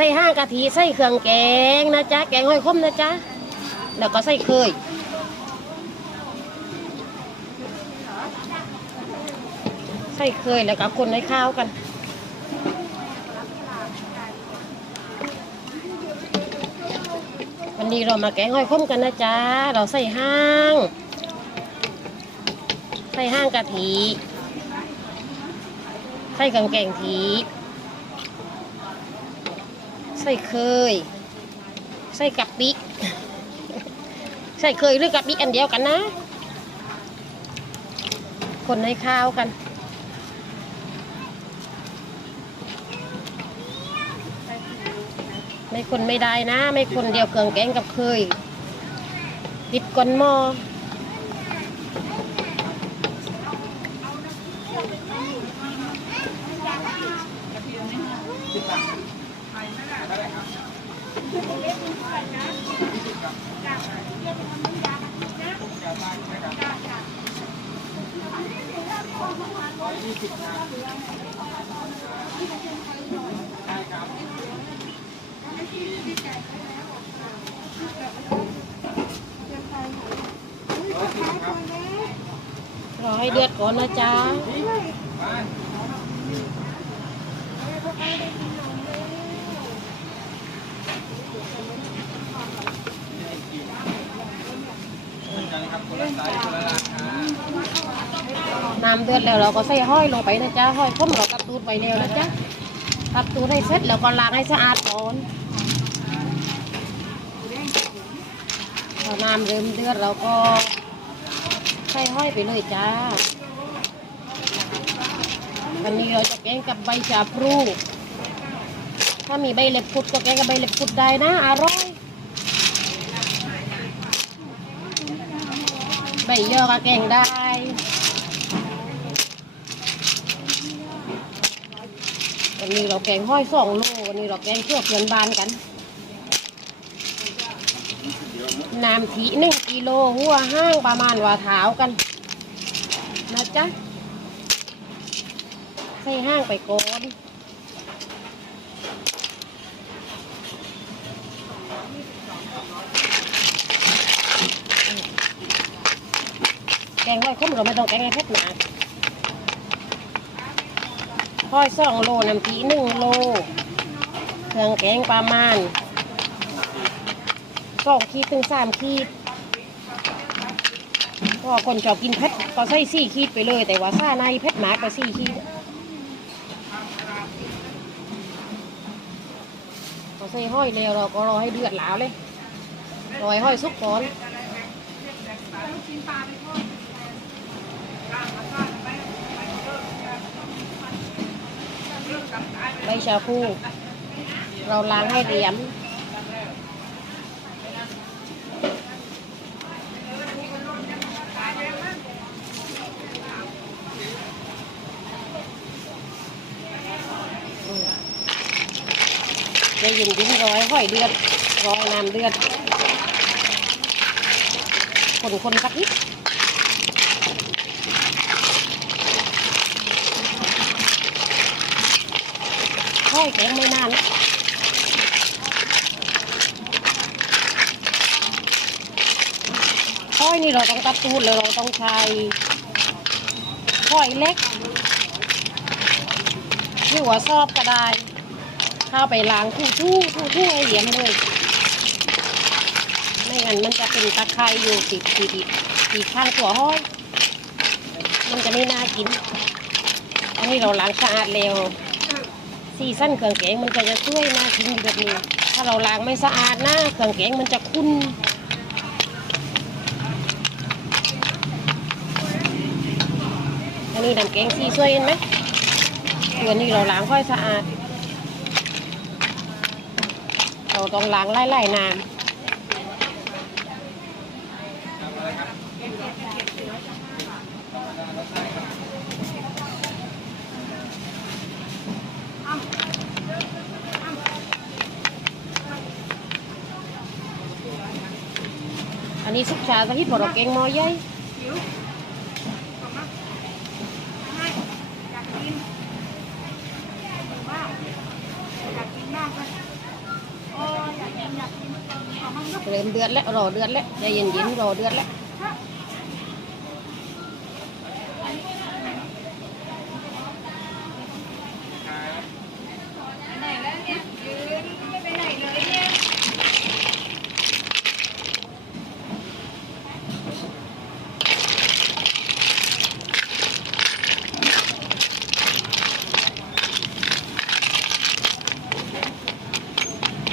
ใส่ห้างกะทิใส่เครื่องแกงนะจ๊ะแกงห้อยคมนะจ๊ะแล้วก็ใส่เคยใส่เคยแล้วก็คนให้ข้าวกันวันนี้เรามาแกงห้อยคมกันนะจ๊ะเราใส่ห้าง ใส่ห้างกะทิใส่กังแกงที ส่เคย ใส่กะปิ ใส่เคยหรือกะปิอันเดียวกันนะ คนให้ข้าวกันไม่คนไม่ได้นะ ไม่คนเดียวเครื่องแกงกับเคยปิดก้นหม้อ รอให้เดือดก่อนนะจ๊ะ น้ำเดือดแล้วเราก็ใส่ห้อยลงไปนะจ๊ะห้อยข้มเราตัดตูดไปแล้วนะจ๊ะตัดตูดให้เสร็จแล้วก็ล้างให้สะอาดก่อนพอน้ำเริ่มเดือดเราก็ใส่ห้อยไปเลยจ้าวันนี้เราจะแกงกับใบชาพลูถ้ามีใบเล็บพุดก็แกงกับใบเล็บพุดได้นะอร่อยใบ ยอก็แกงได้วันนี้เราแกงห้อยสองโลวันนี้เราแกงเพื่อเพื่อนบ้านกัน น้ำถีหนึ่งกิโลหัวห้างประมาณว่าเท้ากันนะจ๊ะใส่ห้างไปก่อน กงห้อยคมเราไม่ต้องแกงให้เผ็ดหนาห้อยสองโลน้ำผีหนึ่งโล เครื่องแกงประมาณสองขีดถึงสามขีดก็คนชอบกินเผ็ดก็ใส่สี่ขีดไปเลย แต่ว่าซาในเผ็ดหมากก็สี่ขีดพอใส่ห้อยแล้วเราก็รอให้เดือดหลาวเลยรอให้ห้อยสุกก่อน ใบชาพูเราล้างให้เรียมจะยินดิ้นร้อยห้อยเดือดร้อยน้ำเดือดคนคนสักนิดห้อย แกงไม่นานห้อยนี่เราต้องตัดตูดเลยเราต้องใช้ห้อยเล็กหรือว่าซอบก็ได้เข้าไปล้างทู่ทู่ทู่ทู่ให้เหลี่ยมเลยไม่งั้นมันจะเป็นตะไคร้อยู่ติดติดติดข้างตัวห้อย มันจะไม่น่ากิน อันนี้เราล้างสะอาดแล้ว สีสั้นเครื่องแกงมันก็จะช่วยน่ากินอยู่แบบนี้ ถ้าเราล้างไม่สะอาดนะเครื่องแกงมันจะคุ้นอันนี้น้ำแกงสีช่วยเห็นไหมตัวนี้เราล้างค่อยสะอาด เราต้องล้างไล่ๆนาน อันนี้ซุปชาสลิดหมดเเก่งมอยัยเริ่มเดือดแล้วรอเดือดแล้วใจเย็นๆรอเดือดแล้ว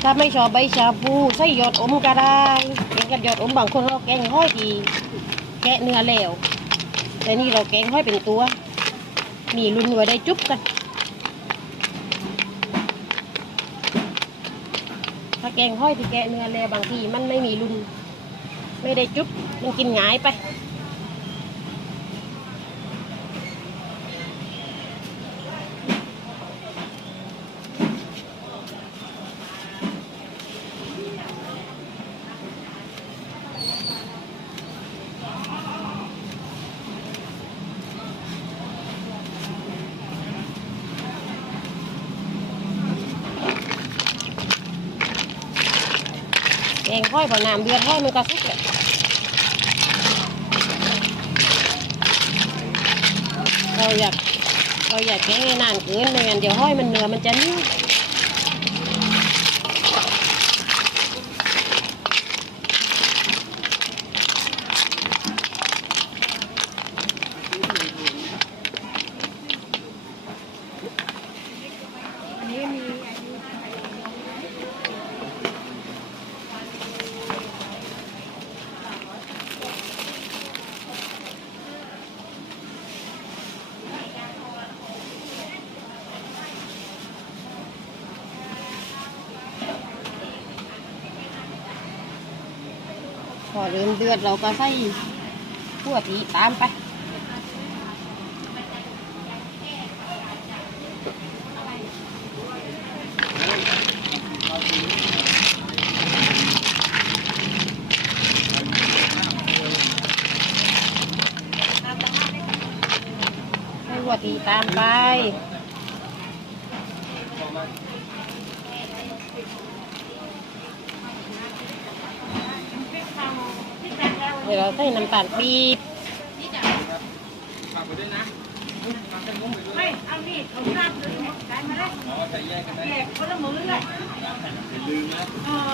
ถ้าไม่ชอบใบชาพูใส่หยอดอมก็ได้แกงกับหยอดอมบางคนเราแกงห้อยทีแกะเนื้อแล้วแต่นี่เราแกงห้อยเป็นตัว มีลุ้นไว้ได้จุ๊บกัน ถ้าแกงห้อยที่แกะเนื้อแล้วบางทีมันไม่มีลุ้นไม่ได้จุ๊บมันกินหงายไป งห้อยพอน้ำเดือดห้อยมันก็สุกแหลยเราอยากเราอยากแกงให้นานเกินไม่งั้นเดี๋ยวห้อยมันเนื้อมันจะนิ่ม อเริ่มเดือดเราก็ใส่ขั่วผีตามไปให้หัวตีตามไป เดี๋ยวเราใส่น้ำตาลปี๊บไม่เอานี่เอาลาบเลยได้มาเลยแหลกคนละมือเลยเออ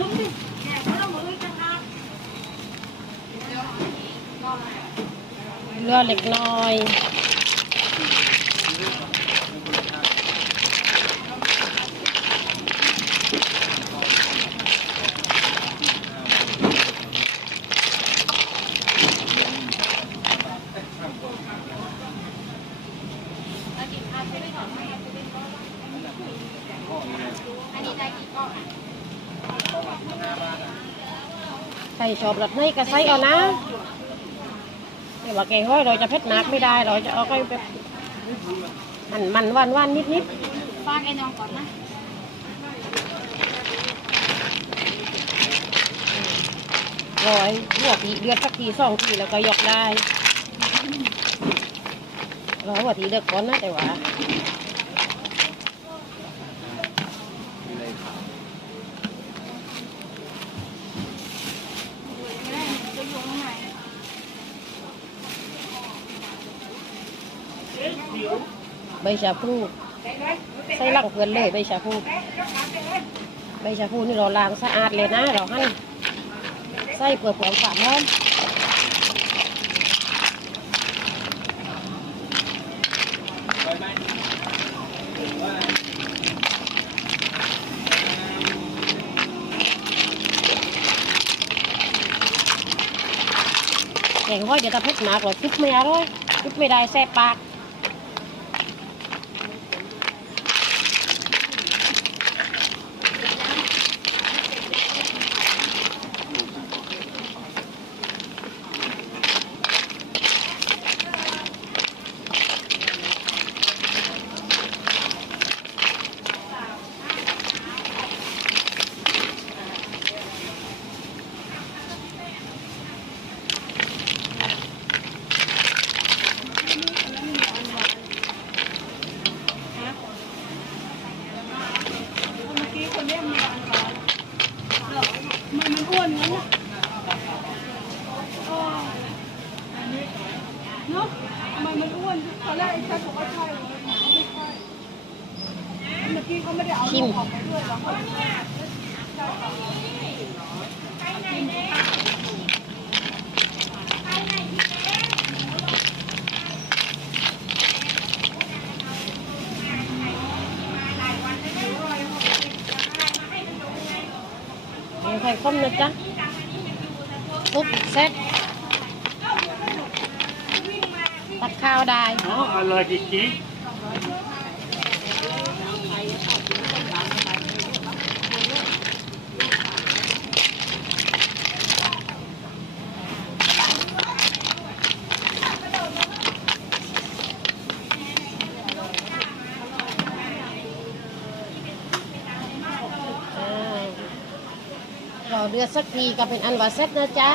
ลืมดิแหลกคนละมือจะทำเลือเล็กน้อย ใส่ชอบรสให้ก็ใส่เอานะแต่ว่าแกงห้อยเราจะเผ็ดหนักไม่ได้เราจะเอาไปแบบมันมันหวานหวานนิดนิดฟาดไอ้น้องก่อนนะๆร้อยหัวทีเดือดสักทีสองทีแล้วก็ยกได้ร้อยหัวทีเดือดก่อนนะแต่ว่า จะอยู่ข้างใน ใบ ชาพูใส่หลังเพื่อนเลยใบชาพูใบชาพูนี่เราล้างสะอาดเลยนะเราใหั่นใส่เปลือกของฝาหอมแกงห้อยเดี๋ยวถ้าเผ็ดมากเราจุ๊บไม่อร่อยจุ๊บไม่ได้แซ่บปาก มันมันอ้วนงั้นอะเนาะทำไมมันอ้วนตอนแรกไอ้ชายบอกว่าใช่ไม่ใช่เมื่อกี้เขาไม่ได้เอาลูกออไปด้วยหรอ ข่ข้มนะจ๊ะปุ๊บเซ็ตตักข้าวได้ อ๋ออร่อยจริง เดือดสักทีก็เป็นอันว่าเซ็ตนะจ๊ะ